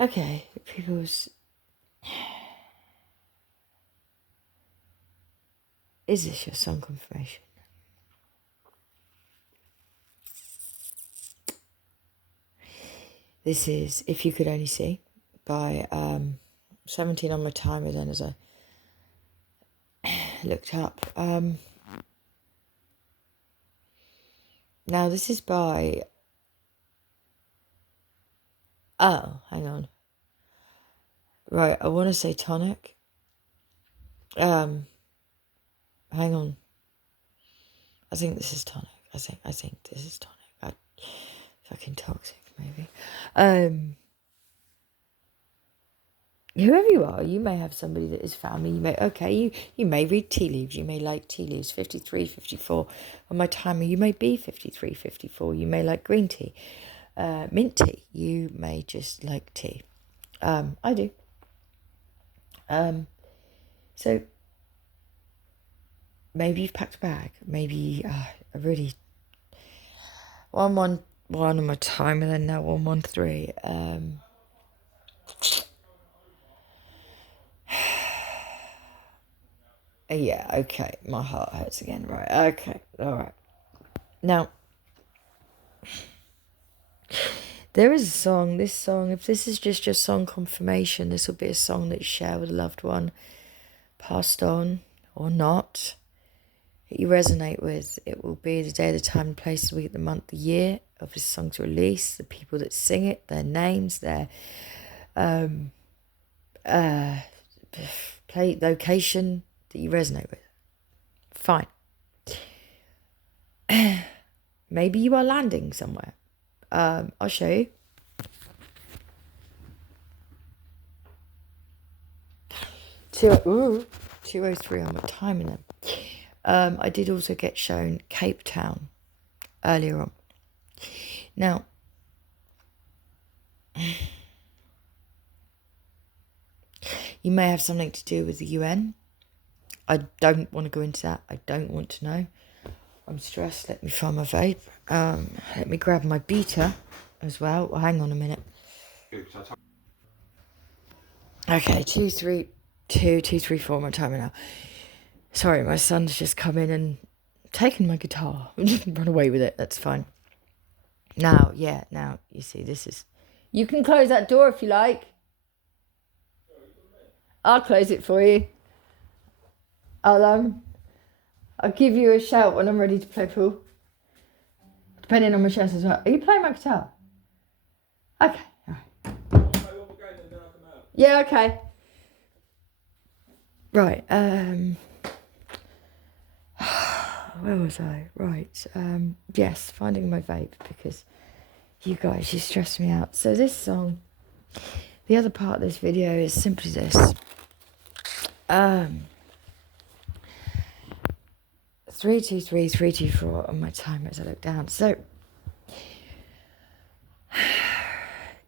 Okay, people's... Is this your song confirmation? This is If You Could Only See by 17 on my timer then as I looked up. Now this is by... Oh, hang on. Right, I want to say Tonic. Hang on. I think this is Tonic. I think this is Tonic. Fucking toxic, maybe. Whoever you are, you may have somebody that is family. You may read tea leaves. You may like tea leaves. 53, 54. On my timer, you may be 53, 54. You may like green tea, mint tea. You may just like tea. I do. So maybe you've packed a bag. Maybe I really 111 on my timer, then now 113. Yeah, okay. My heart hurts again. Right. Okay. All right. Now, there is a song. This song, if this is just your song confirmation, this will be a song that you share with a loved one, passed on or not, that you resonate with. It will be the day, the time, the place, the week, the month, the year of this song's release, the people that sing it, their names, their play location that you resonate with. Fine. Maybe you are landing somewhere. I'll show you. Ooh, 2:03 on my timing then. I did also get shown Cape Town earlier on. Now, you may have something to do with the UN. I don't want to go into that. I don't want to know. I'm stressed. Let me find my vape. Let me grab my beater as well. Well, hang on a minute. Okay, 2:34 my timer now. Sorry, my son's just come in and taken my guitar. Run away with it. That's fine. Now, you see, this is... You can close that door if you like. I'll close it for you. I'll give you a shout when I'm ready to play pool. Depending on my chest as well. Are you playing my guitar? Okay, alright. Yeah, okay. Right, where was I? Right, yes, finding my vape, because you guys, you stress me out. So this song, the other part of this video is simply this. 3:23, 3:24 on my timer as I look down. So,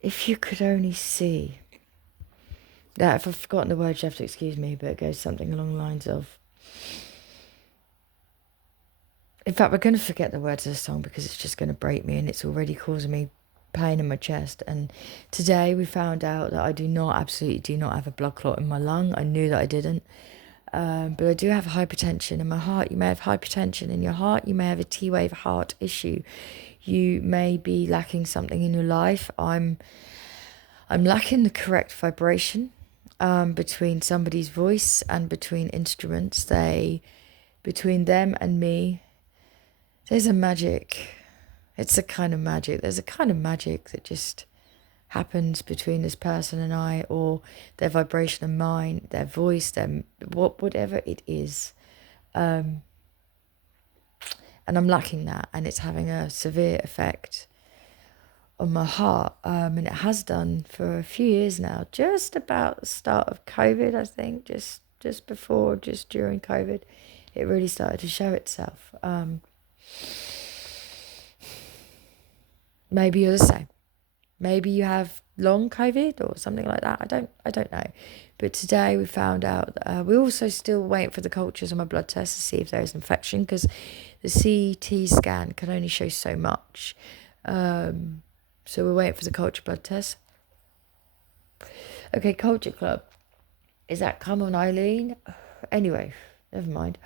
if you could only see... Now, if I've forgotten the words, you have to excuse me, but it goes something along the lines of... In fact, we're going to forget the words of the song because it's just going to break me and it's already causing me pain in my chest. And today we found out that I absolutely do not have a blood clot in my lung. I knew that I didn't. But I do have hypertension in my heart. You may have hypertension in your heart. You may have a T-wave heart issue. You may be lacking something in your life. I'm lacking the correct vibration between somebody's voice and between instruments. Between them and me, there's a magic. It's a kind of magic. There's a kind of magic that just happens between this person and I, or their vibration and mine, their voice, whatever it is. And I'm lacking that, and it's having a severe effect on my heart. And it has done for a few years now, just about the start of COVID, I think, just during COVID, it really started to show itself. Maybe you're the same. Maybe you have long COVID or something like that. I don't know. But today we found out that we're also still waiting for the cultures on my blood test to see if there is infection, because the CT scan can only show so much. So we're waiting for the culture blood test. Okay, Culture Club. Is that Come On Eileen? Anyway, never mind.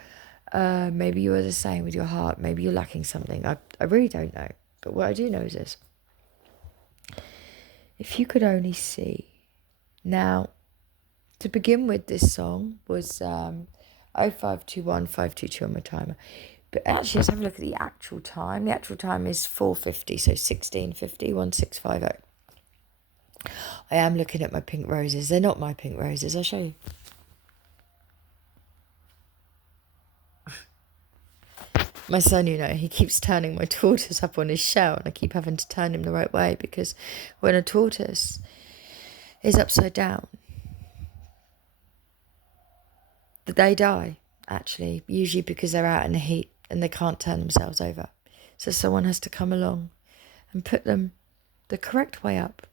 Maybe you are the same with your heart. Maybe you're lacking something. I really don't know. But what I do know is this. If you could only see. Now, to begin with, this song was 0521 522 on my timer. But actually, let's have a look at the actual time. The actual time is 4:50, so 16:50, 1650. I am looking at my pink roses. They're not my pink roses. I'll show you. My son, he keeps turning my tortoise up on his shell, and I keep having to turn him the right way because when a tortoise is upside down, they die, actually, usually because they're out in the heat and they can't turn themselves over. So someone has to come along and put them the correct way up.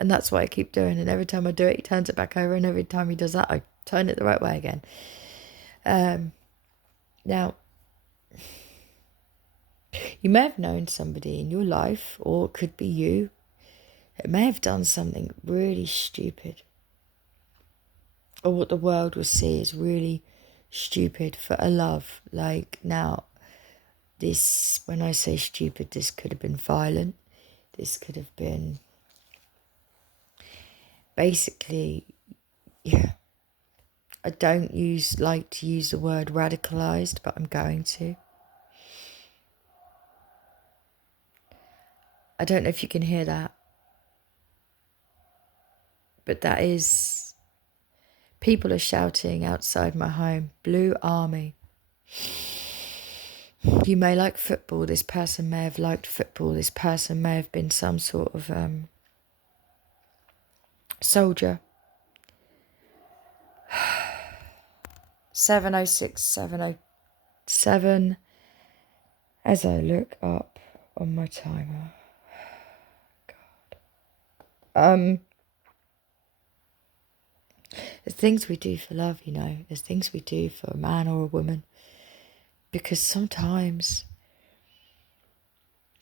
And that's what I keep doing. And every time I do it, he turns it back over. And every time he does that, I turn it the right way again. Now, you may have known somebody in your life, or it could be you, that may have done something really stupid, or what the world will see as really stupid for a love. Like, now, this, when I say stupid, this could have been violent. This could have been basically, yeah. I don't like to use the word radicalized, but I'm going to. I don't know if you can hear that, but that is, people are shouting outside my home, Blue Army. You may like football. This person may have liked football. This person may have been some sort of soldier. 706, 707. As I look up on my timer. God. There's things we do for love, There's things we do for a man or a woman. Because sometimes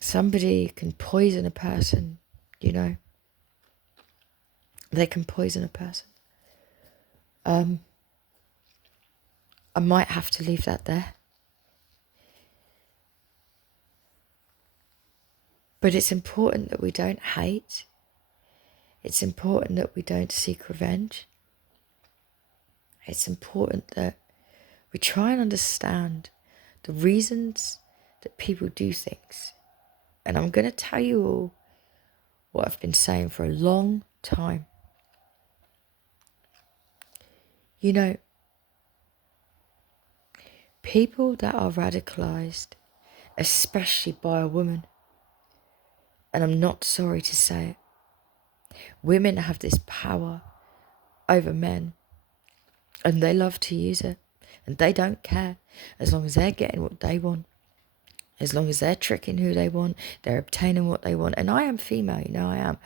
somebody can poison a person, They can poison a person. I might have to leave that there. But it's important that we don't hate. It's important that we don't seek revenge. It's important that we try and understand the reasons that people do things. And I'm going to tell you all what I've been saying for a long time. People that are radicalized, especially by a woman, and I'm not sorry to say it, women have this power over men, and they love to use it, and they don't care as long as they're getting what they want, as long as they're tricking who they want, they're obtaining what they want. And I am female, I am.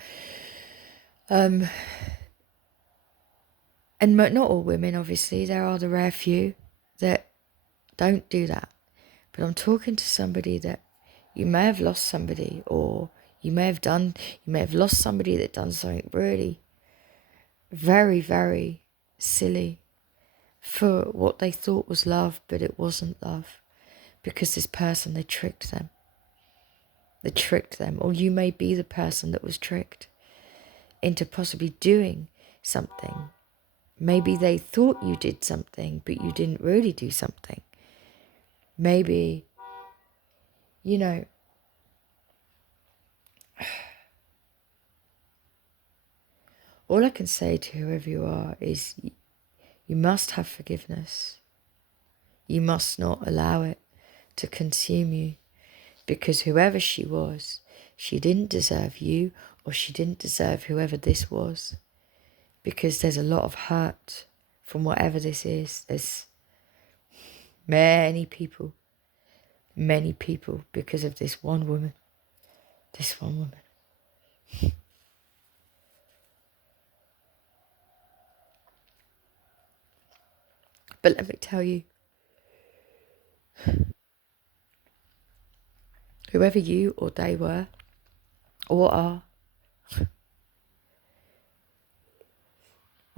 And not all women, obviously. There are the rare few that don't do that. But I'm talking to somebody that you may have lost somebody, or you may have lost somebody that done something really very, very silly for what they thought was love, but it wasn't love. Because this person, they tricked them. They tricked them. Or you may be the person that was tricked into possibly doing something. Maybe they thought you did something, but you didn't really do something. Maybe, all I can say to whoever you are is you must have forgiveness. You must not allow it to consume you, because whoever she was, she didn't deserve you, or she didn't deserve whoever this was, because there's a lot of hurt from whatever this is. There's many people because of this one woman. But let me tell you, whoever you or they were or are,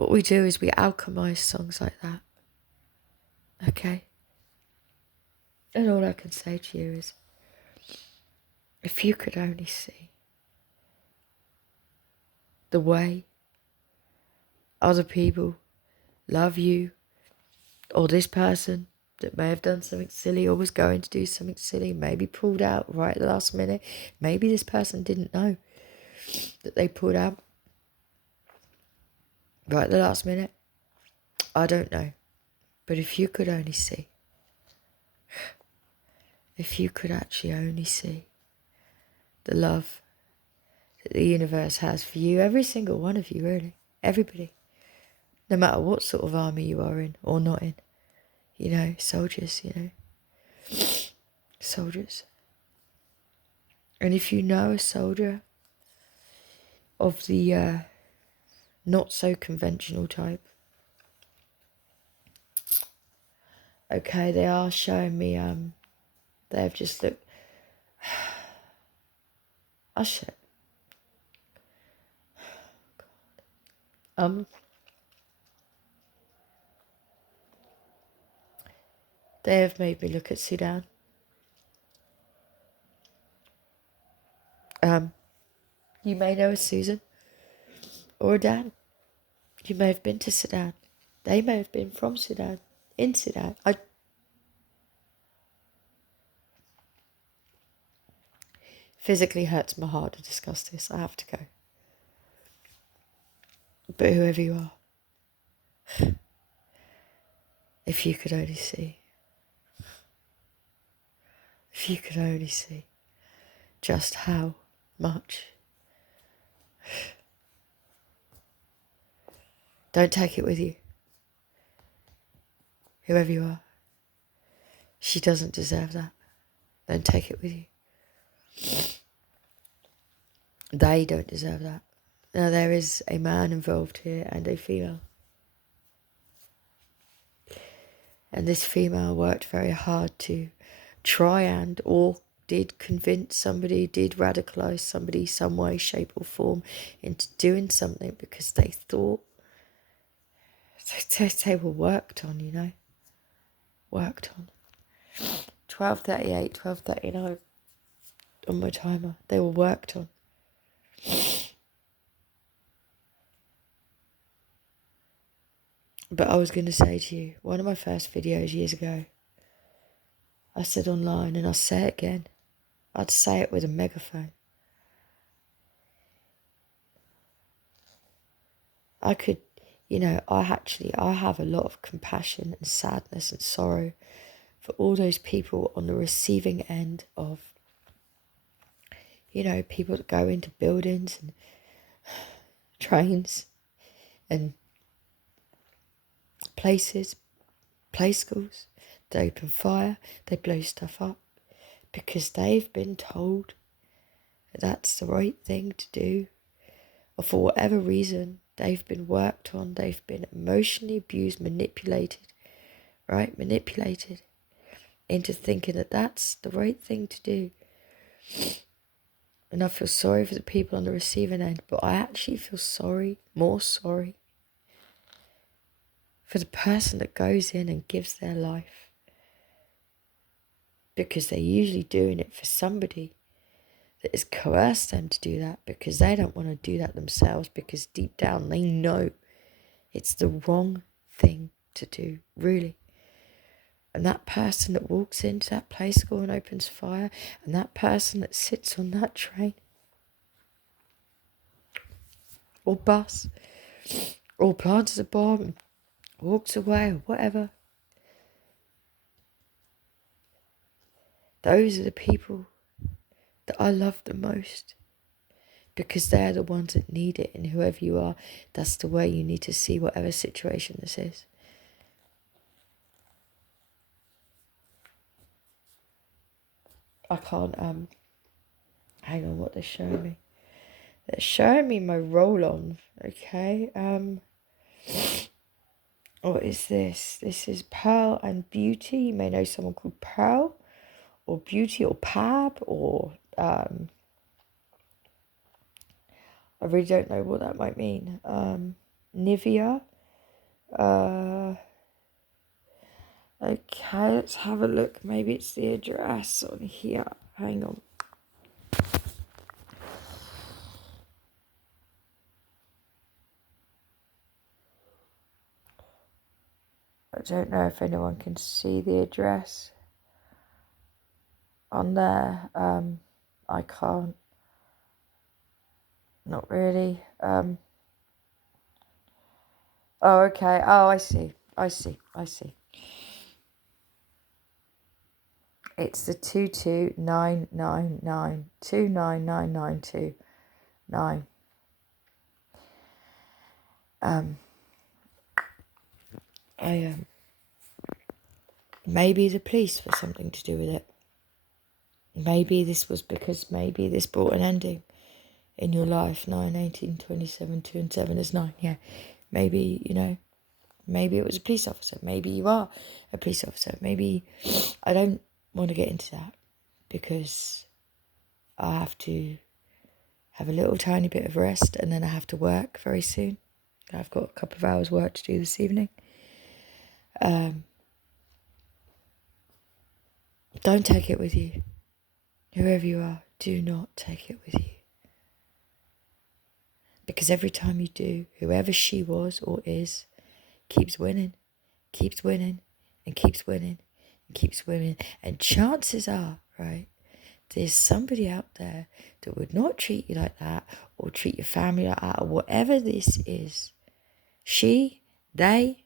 What we do is we alchemize songs like that. Okay? And all I can say to you is, if you could only see the way other people love you, or this person that may have done something silly or was going to do something silly, maybe pulled out right at the last minute. Maybe this person didn't know that they pulled out right at the last minute. I don't know. But if you could only see, if you could actually only see the love that the universe has for you, every single one of you, really, everybody, no matter what sort of army you are in or not in, you know, soldiers, you know, soldiers. And if you know a soldier of the not so conventional type, okay, they are showing me, they have just looked, oh shit, they have made me look at Sudan. You may know a Susan or a Dan. You may have been to Sudan. They may have been from Sudan, in Sudan. Physically hurts my heart to discuss this. I have to go. But whoever you are, if you could only see, if you could only see just how much. Don't take it with you. Whoever you are, she doesn't deserve that. Don't take it with you. They don't deserve that. Now, there is a man involved here and a female. And this female worked very hard to try and, or did convince somebody, did radicalize somebody some way, shape or form into doing something because they thought they were worked on, you know. Worked on. 12:38, 12:39 on my timer. They were worked on. But I was going to say to you, one of my first videos years ago, I said online, and I'll say it again, I'd say it with a megaphone. I could, you know, I have a lot of compassion and sadness and sorrow for all those people on the receiving end of, you know, people that go into buildings and trains and places, play schools. They open fire, they blow stuff up because they've been told that that's the right thing to do, or for whatever reason they've been worked on, they've been emotionally abused, manipulated, right? Manipulated into thinking that that's the right thing to do. And I feel sorry for the people on the receiving end, but I actually feel sorry, more sorry, for the person that goes in and gives their life. Because they're usually doing it for somebody that has coerced them to do that because they don't want to do that themselves, because deep down they know it's the wrong thing to do, really. And that person that walks into that play school and opens fire, and that person that sits on that train or bus or plants a bomb and walks away or whatever, those are the people that I love the most, because they're the ones that need it. And whoever you are, that's the way you need to see whatever situation this is. I can't, hang on, what they're showing me. They're showing me my roll-on, okay? What is this? This is Pearl and Beauty. You may know someone called Pearl, or Beauty, or Pab, or, I really don't know what that might mean. Nivea, Okay, let's have a look. Maybe it's the address on here. Hang on. I don't know if anyone can see the address on there. I can't. Not really. Oh, okay. Oh, I see. It's the 22999299929. Maybe the police were something to do with it. Maybe this was because maybe this brought an ending in your life. 9, 18, 27, 2 and 7 is 9. Yeah. Maybe, maybe it was a police officer. Maybe you are a police officer. Maybe, I don't want to get into that because I have to have a little tiny bit of rest and then I have to work very soon. I've got a couple of hours work to do this evening. Don't take it with you. Whoever you are, do not take it with you. Because every time you do, whoever she was or is keeps winning, keeps winning, and keeps winning, and keeps winning. And chances are, right, there's somebody out there that would not treat you like that or treat your family like that or whatever this is. She, they,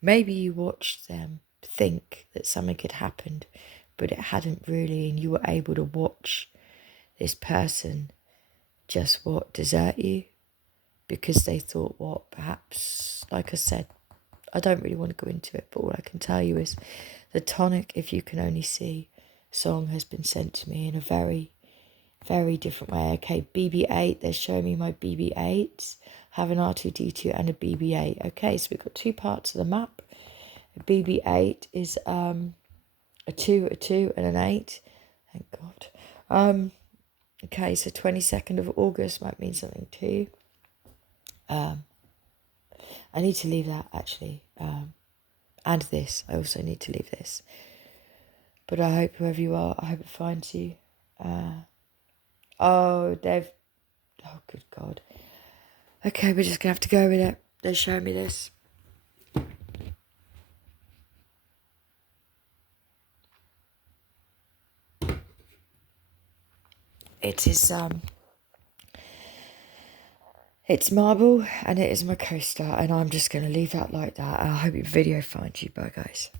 maybe you watched them think that something had happened, but it hadn't really, and you were able to watch this person just desert you because they thought perhaps, like I said, I don't really want to go into it, but all I can tell you is the Tonic If You Can Only See song has been sent to me in a very, very different way. Okay, BB-8, they're showing me my BB-8s. I have an R2-D2 and a BB-8. Okay, so we've got two parts of the map. A BB-8 is a 2, and an 8. Thank God. Okay, so 22nd of August might mean something too. I need to leave that actually. And this. I also need to leave this. But I hope whoever you are, I hope it finds you. Oh, good God. Okay, we're just going to have to go with it. They're showing me this. It is, it's marble and it is my coaster and I'm just going to leave that like that. I hope your video finds you. Bye, guys.